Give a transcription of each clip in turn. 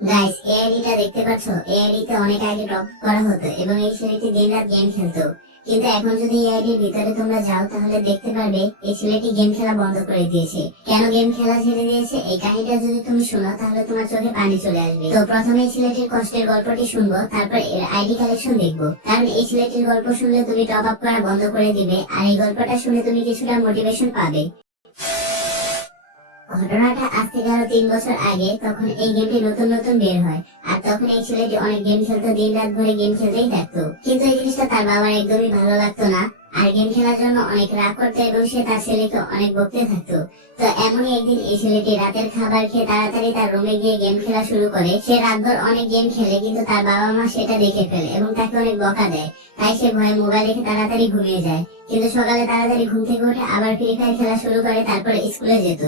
Guys, এই আইডিটা দেখতে পাচ্ছ? এই আইডিতে অনেক আগে টপ করা হতো এবং এই ছেলেটি দিনরাত গেম খেলতো। কিন্তু এখন যদি এই আইডির ভিতরে তোমরা যাও তাহলে দেখতে পারবে এই ছেলেটি গেম খেলা বন্ধ করে দিয়েছে। কেন গেম খেলা ছেড়ে দিয়েছে এই কাহিনীটা যদি তুমি শোনো তাহলে তোমার চোখে পানি চলে আসবে। তো প্রথমে এই ছেলেটির কষ্টের গল্পটি শুনবো, তারপর এর আইডি কালেকশন দেখবো। কারণ এই ছেলেটির গল্প শুনলে তুমি টপ আপ করা বন্ধ করে দিবে, আর এই গল্পটা শুনে তুমি কিছুটা মোটিভেশন পাবে। ঘটনাটা আজ থেকে আরো 3 বছর আগে। তখন এই গেমটি নতুন নতুন বের হয়, আর তখন এই ছেলেটি অনেক গেম খেলতো, দিন রাত ভরে গেম খেলতেই থাকতো। কিন্তু এই জিনিসটা তার বাবার একদমই ভালো লাগতো না, আর গেম খেলার জন্য অনেক রাগ করতো এবং সে তার ছেলেকে অনেক বকতে থাকতো। তো এমনই একদিন এই ছেলেটি রাতের খাবার খেয়ে তাড়াতাড়ি তার রুমে গিয়ে গেম খেলা শুরু করে। সে রাতভর অনেক গেম খেলে, কিন্তু তার বাবা মা সেটা দেখে ফেলে এবং তাকে অনেক বকা দেয়। তাই সে ভয়ে মোবাইল রেখে তাড়াতাড়ি ঘুমিয়ে যায়। কিন্তু সকালে তাড়াতাড়ি ঘুম থেকে উঠে আবার ফ্রি ফায়ার খেলা শুরু করে, তারপরে স্কুলে যেত।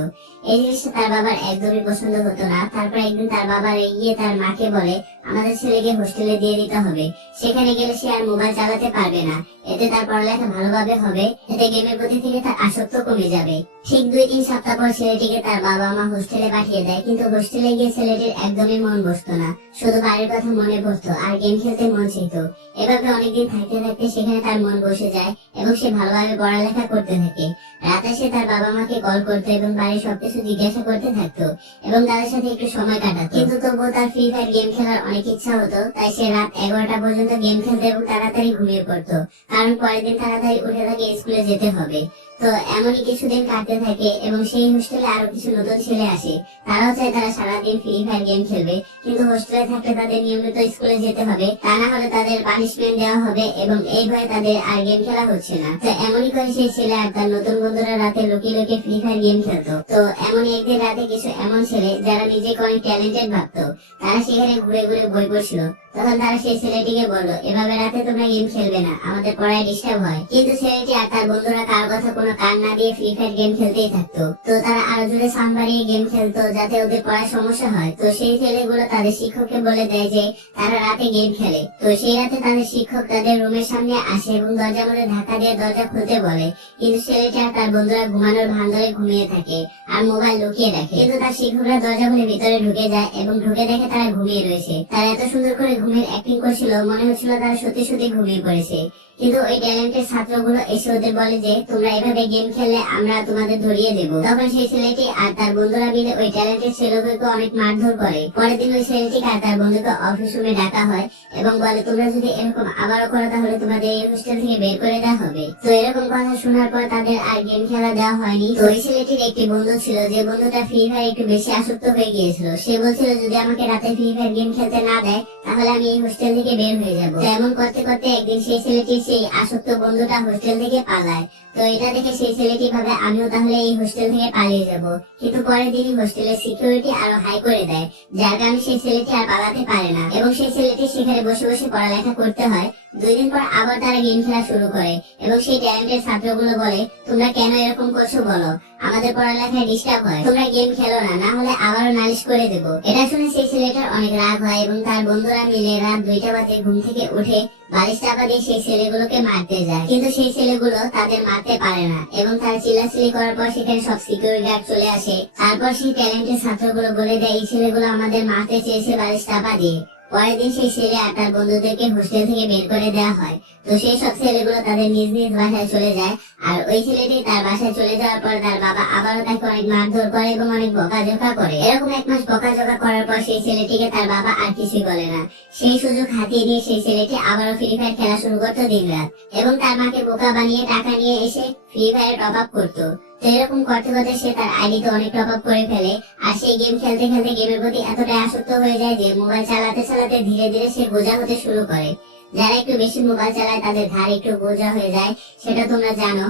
এই জিনিসটা তার বাবার একদমই পছন্দ হতো না। তারপর একদিন তার বাবা রেগে গিয়ে তার মাকে বলে, আমাদের ছেলেকে হোস্টেলে দিয়ে দিতে হবে। সেখানে গেলে সে আর মোবাইল চালাতে পারবে না, এতে তার পড়ালেখা ভালোভাবে হবে, এতে গেমের প্রতি থেকে তার আসক্ত কমে যাবে। ঠিক 2-3 সপ্তাহ পর ছেলেটিকে তার বাবা মা হোস্টেলে পাঠিয়ে দেয়। কিন্তু হোস্টেলে গিয়ে ছেলেটির একদমই মন বসতো না, শুধু বাড়ির কথা মনে পড়তো আর গেম খেলতে মন চাইতো। এভাবে অনেকদিন থাকতে থাকতে সেখানে তার মন বসে যায় এবং সে ভালোভাবে পড়ালেখা করতে থাকে। রাতে সে তার বাবা মাকে কল করতো এবং বাড়ির সবকিছু জিজ্ঞাসা করতে থাকতো এবং তাদের সাথে একটু সময় কাটাতো। কিন্তু তবুও তার ফ্রি ফায়ার গেম খেলার অনেক ইচ্ছা হতো, তাই সে রাত 11টা পর্যন্ত গেম খেলতো এবং তাড়াতাড়ি ঘুমিয়ে পড়তো, কারণ পরের দিন তাড়াতাড়ি উঠে তাকে স্কুলে যেতে হবে। তো এমনই কিছুদিন কাটতে থাকে এবং সেই হোস্টেলে আরো কিছু নতুন ছেলে আসে। তারাও চায় তারা সারাদিন ফ্রি ফায়ার গেম খেলবে, কিন্তু হোস্টেলে থাকলে তাদের নিয়মিত স্কুলে যেতে হবে, তা না হলে তাদের পানিশমেন্ট দেওয়া হবে এবং এই ভয়ে তাদের আর গেম খেলা হচ্ছে না। তো এমনই করে সেই ছেলে আর তার নতুন বন্ধুরা রাতে লুকিয়ে লুকিয়ে ফ্রি ফায়ার গেম খেলতো। তো এমনই একদিন রাতে কিছু এমন ছেলে যারা নিজেকে অনেক ট্যালেন্টেড ভাবতো, তারা সেখানে ঘুরে ঘুরে বই পড়ছিল। তখন তারা সেই ছেলেটিকে বললো, এভাবে রাতে তোমরা গেম খেলবে না, আমাদের পড়ায় ডিস্টার্ব হয়। কিন্তু ছেলেটি আর তার বন্ধুরা কারো কথা কোনো কান না দিয়ে ফ্রি ফায়ার গেম খেলতেই থাকতো। তো তারা আরো জোরে সাউন্ড বাড়িয়ে গেম খেলতো যাতে ওদের পড়ায় সমস্যা হয়। তো সেই ছেলেগুলো তাদের শিক্ষককে বলে দেয় যে তারা রাতে গেম খেলে। তো সেই রাতে তাদের শিক্ষক তাদের রুমের সামনে আসে এবং দরজার মধ্যে ধাক্কা দিয়ে দরজা খুলতে বলে। কিন্তু ছেলেটি আর তার বন্ধুরা ঘুমানোর ভান ধরে ঘুমিয়ে থাকে আর মোবাইল লুকিয়ে রাখে। কিন্তু তার শিক্ষকরা দরজা খুলে ভিতরে ঢুকে যায় এবং ঢুকে দেখে তারা ঘুমিয়ে রয়েছে। তারা এত সুন্দর করে ঘুমের অ্যাক্টিং করছিল, মনে হচ্ছিল তারা সত্যি সত্যি ঘুমিয়ে পড়েছে। কিন্তু ওই ট্যালেন্টের ছাত্রগুলো এসে ওদের বলে যে তোমরা এভাবে গেম খেললে আমরা তোমাদের ধরিয়ে দেবো। তখন সেই ছেলেটি আর তার বন্ধুরা মিলে ওই ট্যালেন্টের ছেলেগুলোকে অনেক মারধর করে। পরের দিন ওই ছেলেটিকে আর তার বন্ধুকে অফিস রুমে ডাকা হয় এবং বলে, তোমরা যদি এরকম আবারও করো তাহলে তোমাদের এই হোস্টেল থেকে বের করে দেওয়া হবে। তো এরকম কথা শোনার পর তাদের আর গেম খেলা দেওয়া হয়নি। তো ওই ছেলেটির একটি বন্ধু ছিল, যে বন্ধুটা ফ্রি ফায়ার একটু বেশি আসক্ত হয়ে গিয়েছিল। সে বলছিল যদি আমাকে রাতে ফ্রি ফায়ার গেম খেলতে না দেয় তাহলে আমি এই হোস্টেল থেকে বের হয়ে যাবো। তো এমন করতে করতে একদিন সেই ছেলেটির সেই আসক্ত বন্ধুটা হোস্টেল থেকে পালায়। তো এটা দেখে সেই ছেলেটি ভাবে আমিও তাহলে এই হোস্টেল থেকে পালিয়ে যাব। কিন্তু পরের দিনই হোস্টেলের সিকিউরিটি আরো হাই করে দেয়, যার কারণে সেই ছেলেটি আর পালাতে পারে না এবং সেই ছেলেটি সেখানে বসে বসে পড়ালেখা করতে হয়। 2 দিন পর আবার তারা গেম খেলা শুরু করে এবং সেই ট্যালেন্টেড ছাত্রগুলো বলে, তোমরা কেন এরকম করছো বলো, আমাদের পড়ালেখায় ডিস্টার্ব হয়, তোমরা গেম খেলো না, না হলে আবারও নালিশ করে দেবো। এটা শুনে সেই ছেলেটার অনেক রাগ হয় এবং তার বন্ধুরা মিলে রাত 2টা বাজে ঘুম থেকে উঠে বালিশ চাপা দিয়ে সেই ছেলেগুলোকে মারতে যায়। কিন্তু সেই ছেলেগুলো তাদের মারতে পারে না এবং তারা চিল্লাচিল্লি করার পর সেখানে সব সিকিউরিটি গার্ড চলে আসে। তারপর সেই ট্যালেন্টেড ছাত্রগুলো বলে দেয় এই ছেলেগুলো আমাদের মারতে চেয়েছে বালিশ চাপা দিয়ে। পরের দিন সেই ছেলে আর তার বন্ধুদেরকে হোস্টেল থেকে বের করে দেওয়া হয়। তো সেই সব ছেলেগুলো তাদের নিজ নিজ বাসায় চলে যায়। আর ওই ছেলেটি তার বাসায় চলে যাওয়ার পর তার বাবা আবারও তাকে অনেক মারধর করে এবং অনেক বকাঝকা করে। এরকম 1 মাস বকাঝকা করার পর সেই ছেলেটিকে তার বাবা আর কিছুই বলে না। সেই সুযোগ হাতিয়ে নিয়ে সেই ছেলেটি আবারও ফ্রি ফায়ার খেলা শুরু করতো দিন রাত এবং তার মাকে বোকা বানিয়ে টাকা নিয়ে এসে ফ্রি ফায়ার টপ আপ করতো। তো এরকম করতে করতে সে তার আইডিতে অনেক টপ আপ করে ফেলে আর সেই গেম খেলতে খেলতে গেমের প্রতি এতটাই আসক্ত হয়ে যায় যে মোবাইল চালাতে চালাতে ধীরে ধীরে সে বোঝা হতে শুরু করে। যারা একটু বেশি মোবাইল চালায় তাদের ঘাড় একটু বোঝা হয়ে যায়, সেটা তোমরা জানো।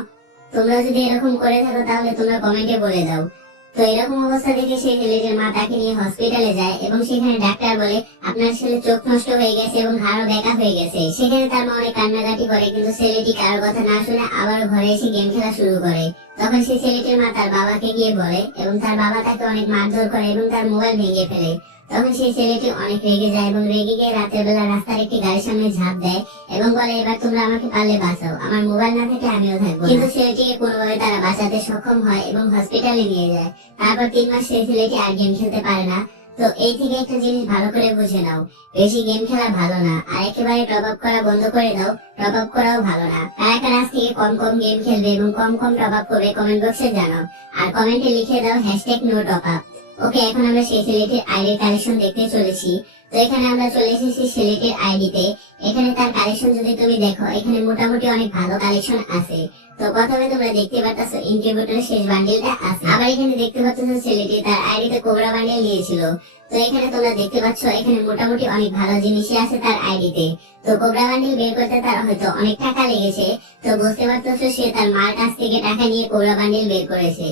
তোমরা যদি এরকম করে থাকো তাহলে তোমরা কমেন্টে বলে দাও। তো এরকম অবস্থা দেখে সেই ছেলেটির মা তাকে নিয়ে হসপিটালে যায় এবং সেখানে ডাক্তার বলে আপনার ছেলে চোখ নষ্ট হয়ে গেছে এবং ঘাড়ও ব্যাকা হয়ে গেছে। সেখানে তার মা অনেক কান্নাকাটি করে, কিন্তু ছেলেটি কারো কথা না শুনে আবার ঘরে এসে গেম খেলা শুরু করে। তখন সেই ছেলেটির মা তার বাবাকে গিয়ে বলে এবং তার বাবা তাকে অনেক মারধর করে এবং তার মোবাইল ভেঙে ফেলে। তখন সেই ছেলেটি অনেক রেগে যায় এবং রেগে গিয়ে রাতের বেলা রাস্তার একটি গাড়ির সামনে ঝাঁপ দেয় এবং বলে এবার তোমরা আমাকে পারলে বাঁচাও, আমার মোবাইল না থাকলে আমিও থাকবো। কিন্তু ছেলেটিকে কোনোভাবে তারা বাঁচাতে সক্ষম হয় এবং হসপিটালে নিয়ে যায়। তারপর 3 মাস সেই ছেলেটি আর গেম খেলতে পারে না। তো এই থেকে একটা জিনিস ভালো করে বুঝে নাও, বেশি গেম খেলা ভালো না, আর একেবারে টপ আপ করা বন্ধ করে দাও, টপ আপ করাও ভালো না। কারা কারা আজ থেকে কম কম গেম খেলবে এবং কম কম টপ আপ করবে কমেন্ট বক্সে জানাও, আর কমেন্টে লিখে দাও #নো টপ আপ। ওকে, এখন আমরা সেই সিলেটের আইডির কালেকশন দেখতে চলেছি। তো এখানে আমরা চলে এসেছি সিলেটের আইডিতে। এখানে তার কালেকশন যদি তুমি দেখো, এখানে মোটামুটি অনেক ভালো কালেকশন আছে। তো প্রথমে তোমরা দেখতে পাচ্ছ ইনকিউবেটরের শেষ বান্ডিলটা আছে। আবার এখানে দেখতে পাচ্ছ সিলেটে তার আইডিতে কোবরা বান্ডিল নিয়েছিল। তো এখানে তোমরা দেখতে পাচ্ছ এখানে মোটামুটি অনেক ভালো জিনিসই আছে তার আইডিতে। তো কোবরা বান্ডিল বের করতে তার হয়তো অনেক টাকা লেগেছে। তো বুঝতে পারছো সে তার মার কাছ থেকে টাকা নিয়ে কোবরা বান্ডিল বের করেছে।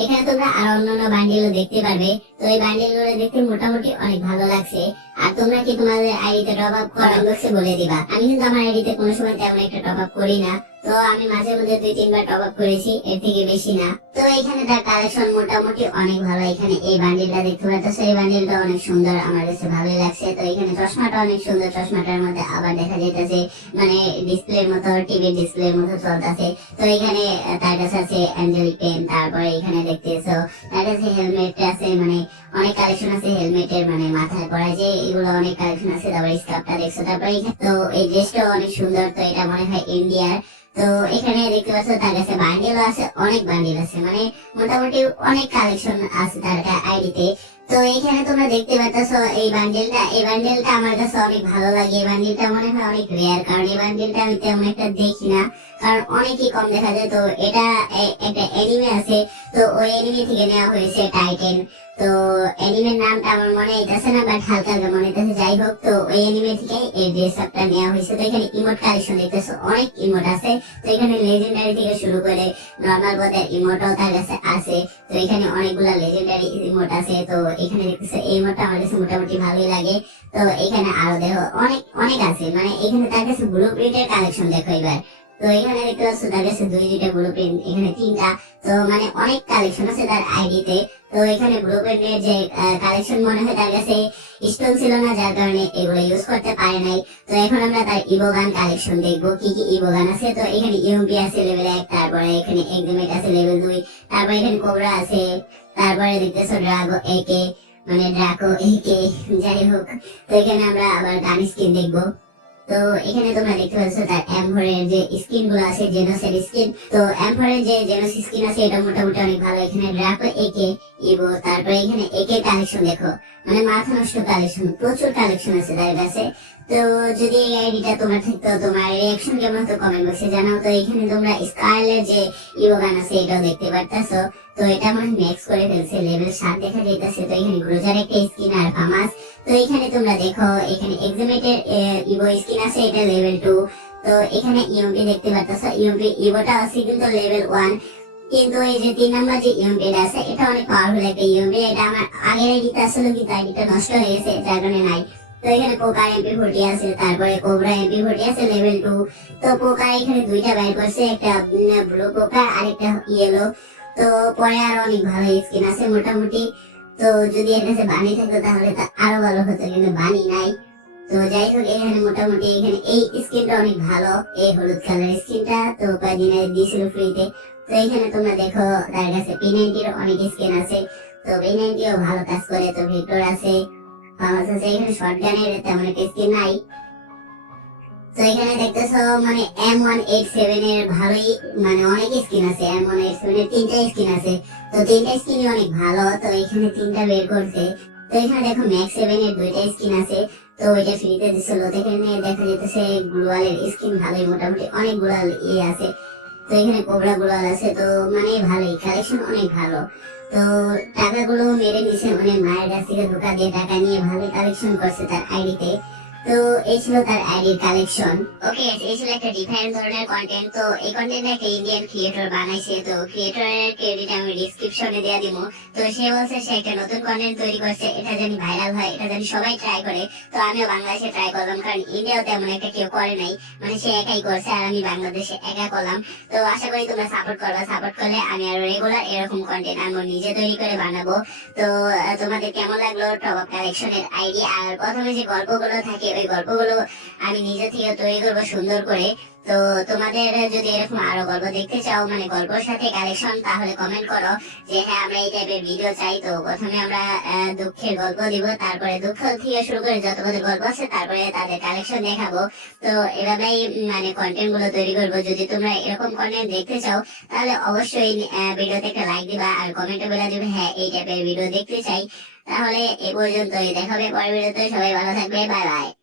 এখানে তোমরা আরো অন্যান্য বান্ডিলও দেখতে পারবে। তো এই বান্ডিল গুলো দেখতে মোটামুটি অনেক ভালো লাগছে। আর তোমরা কি তোমাদের আইডিতে টপ আপ কমেন্ট বক্সে বলে দিবা। আমি কিন্তু আমার আইডিতে কোনো সময় তেমন একটা টপ আপ করি না। তো আমি মাঝে মধ্যে 2-3 বার টপ আপ করেছি, এর থেকে বেশি না। তো এখানে তার কালেকশন মোটামুটি অনেক ভালো। এখানে এই বান্ডিলটা দেখতে পাচ্ছ, এই বান্ডিলটা অনেক সুন্দর, আমার কাছে ভালোই লাগছে। তো এখানে চশমাটা অনেক সুন্দর, চশমাটার মধ্যে আবার দেখা যাইতেছে মানে ডিসপ্লের মতো, টিভি ডিসপ্লের মতো চলতেছে। তো এখানে তার কাছে আছে অ্যাঞ্জেলিক পেন, তারপরে এখানে দেখতেছো তার কাছে হেলমেট আছে, মানে অনেক কালেকশন আছে হেলমেটের, মানে মাথায় পরা যে এগুলো অনেক কালেকশন আছে। তারপরে স্কার্ফটা দেখছো, তারপরে তো এই ড্রেসটাও অনেক সুন্দর। তো এটা মনে হয় ইন্ডিয়ার। তো এখানে দেখতে পাচ্ছ তার কাছে বান্ডিল আছে, অনেক বান্ডিল আছে, মানে মোটামুটি অনেক কালেকশন আছে তার আইডিতে। তো এখানে তোমরা দেখতে পাচ্ছ এই বান্ডেলটা আমার কাছে অনেক ভালো লাগে। এই বান্ডেলটা মনে হয় অনেক রেয়ার, কারণ এই বান্ডেলটা আমি তেমন একটা দেখি না, কারণ অনেকই কম দেখা যায়। তো এটা একটা এনিমে আছে, তো ওই এনিমে থেকে নেওয়া হয়েছে টাইটেন। তো এনিমের নামটা আমার মনে হইতেছে না, বাট হালকা হালকা মনে হইতেছে। যাই হোক, তো ওই এনিমে থেকে এই ড্রেস আপটা নেওয়া হয়েছে। তো এখানে ইমোট কালেকশন দেখতেছো, অনেক ইমোট আছে। তো এখানে লেজেন্ডারি থেকে শুরু করে নর্মাল পদের ইমোটও তার কাছে আছে। তো এখানে অনেকগুলা লেজেন্ডারি ইমোট আছে। তো এখানে দেখতেছো এই ইমোটটা আমার কাছে মোটামুটি ভালোই লাগে। তো এখানে আরো দেখো অনেক অনেক আছে, মানে এখানে তার কাছে ব্লু প্রিন্টের কালেকশন দেখো এবার। তো এখানে দেখতে পাচ্ছ তার কাছে 2-2টা ব্লু প্রিন্ট, এখানে 3টা। তো মানে অনেক কালেকশন আছে তার আইডিতে। তো এখানে ব্লু প্রিন্টের যে কালেকশন মনে হয় তার কাছে স্টোন ছিল না, যার কারণে এগুলো ইউজ করতে পারে নাই। তো এখন আমরা তার ইবোগান কালেকশন দেখবো, কি কি ইবোগান আছে। তো এখানে ইউএমপি আছে লেভেল 1, তারপরে এখানে এক্সিমেট আছে লেভেল 2, তারপরে এখানে কোবরা আছে, তারপরে দেখতেছো ড্রাগো একে, মানে ড্রাকো একে, যাই হোক। তো এখানে আমরা আবার গান স্কিন দেখবো। তো এখানে তোমরা দেখতে পাচ্ছ তার এমভরের যে স্কিন গুলো আছে, জেনোসের স্কিন। তো এমভরের যে জেনোস স্কিন আছে এটা মোটামুটি অনেক ভালো। এখানে ড্রাকো একে, ইভো, তারপরে এখানে একে কালেকশন দেখো, মানে মাথা নষ্ট কালেকশন, প্রচুর কালেকশন আছে তার কাছে। তো যদি এই আইডিটা তোমার থাকতো, তোমার রিয়াকশন কেমন হতো কমেন্ট বক্সে জানাও। তো এখানে তোমরা স্কারলের যে ইভোগান আছে এটাও দেখতে পারতাছো। তো এটা মানে ম্যাক্স করে ফেলছে, লেভেল 7 দেখা যাইতেছে। তো এখানে গ্রোজার একটা স্কিন আর ফামাস। তো এখানে তোমরা দেখো এখানে এক্সিমেটের ইভো স্কিন আছে, এটা লেভেল 2। তো এখানে ইএমপি দেখতে পারতেছো, ইএমপি ইভোটা আছে কিন্তু লেভেল 1। কিন্তু এই যে 3 নাম্বার যে ইএমপিটা আছে এটা অনেক পাওয়ারফুল একটা ইএমপি। এটা আমার আগের আইডিতে আসলে, কিন্তু আইডিটা নষ্ট হয়ে গেছে যার কারণে নাই। তো এখানে পোকা এমপি 40 আছে, তারপরে কোবরা এমপি 40 আছে লেভেল 2। তো পোকা এখানে 2টা বাইর করছে, একটা ব্লু পোকা আর একটা ইয়েলো। তো পরে আরো অনেক ভালো স্কিন আছে মোটামুটি। তো যদি এর কাছে বানি থাকতো তাহলে তা আরো ভালো হতো, কিন্তু বানি নাই। তো যাই হোক, এখানে মোটামুটি এখানে এই স্কিনটা অনেক ভালো, এই হলুদ কালার স্কিনটা। তো কয়েকদিন আগে দিয়েছিল ফ্রিতে। তো এখানে তোমরা দেখো তার কাছে P90 অনেক স্কিন আছে। তো P90ও ভালো কাজ করে। তো ভিক্টর আছে, ফামাস আছে। এখানে শর্টগানের তেমন একটা স্কিন নাই। তো এখানে দেখতেছো মানে M187 এর ভালোই, মানে অনেক স্কিন আছে। M187 এর 3টা স্কিন আছে। তো 3টা স্কিনই অনেক ভালো। তো এখানে 3টা বের করছে। তো এখানে দেখো ম্যাক্স 7 এর 2টা স্কিন আছে। তো ওইটা ফ্রিতে দিছিল। তো এখানে দেখা যেতেছে গ্লোয়ালের স্কিন ভালোই, মোটামুটি অনেক গ্লোয়াল আছে। তো এখানে কোবরা গ্লোয়াল আছে। তো মানে ভালোই কালেকশন, অনেক ভালো। তো টাকাগুলো মেরে নিছে, মানে মায়ের কাছ থেকে ধোকা দিয়ে টাকা নিয়ে ভালোই কালেকশন করছে তার আইডিতে। তো এই ছিল তার আইডির কালেকশন। ওকে, এই ছিল একটা ডিফারেন্ট ধরনের কন্টেন্ট। তো এই কন্টেন্ট একটা ইন্ডিয়ান ক্রিয়েটর বানাইছে। তো ক্রিয়েটরের ক্রেডিট আমি ডিসক্রিপশনে দিয়ে দিব। তো সে বলছে সে একটা নতুন কন্টেন্ট তৈরি করছে, এটা জানি ভাইরাল হয়, এটা জানি সবাই ট্রাই করে। তো আমিও বাংলাদেশে ট্রাই করলাম, কারণ ইন্ডিয়াও তেমন একটা কেউ করে নাই, মানে সে একাই করছে আর আমি বাংলাদেশে একা করলাম। তো আশা করি তোমরা সাপোর্ট করবা। সাপোর্ট করলে আমি আরো রেগুলার এরকম কন্টেন্ট আমি নিজে তৈরি করে বানাবো। তো তোমাদের কেমন লাগলো টপ আপ কালেকশনের আইডিয়া? আর প্রথমে যে গল্পগুলো থাকে ওই গল্পগুলো আমি নিজে থেকে তৈরি করবো সুন্দর করে। তো তোমাদের যদি এরকম আরো গল্প দেখতে চাও, মানে গল্পের সাথে কালেকশন, তাহলে কমেন্ট করো যে হ্যাঁ আমরা এই টাইপের ভিডিও চাই। তো প্রথমে আমরা দুঃখের গল্প দিব, তারপরে দুঃখ থেকে শুরু করে যত কত গল্প আছে তারপরে তাদের কালেকশন দেখাবো। তো এভাবেই মানে কন্টেন্ট গুলো তৈরি করবো। যদি তোমরা এরকম কন্টেন্ট দেখতে চাও তাহলে অবশ্যই ভিডিওতে একটা লাইক দিবা আর কমেন্টে বলে দিবে হ্যাঁ এই টাইপের ভিডিও দেখতে চাই। তাহলে এ পর্যন্তই, দেখা হবে পরের ভিডিওতে। সবাই ভালো থাকবে, বাই বাই।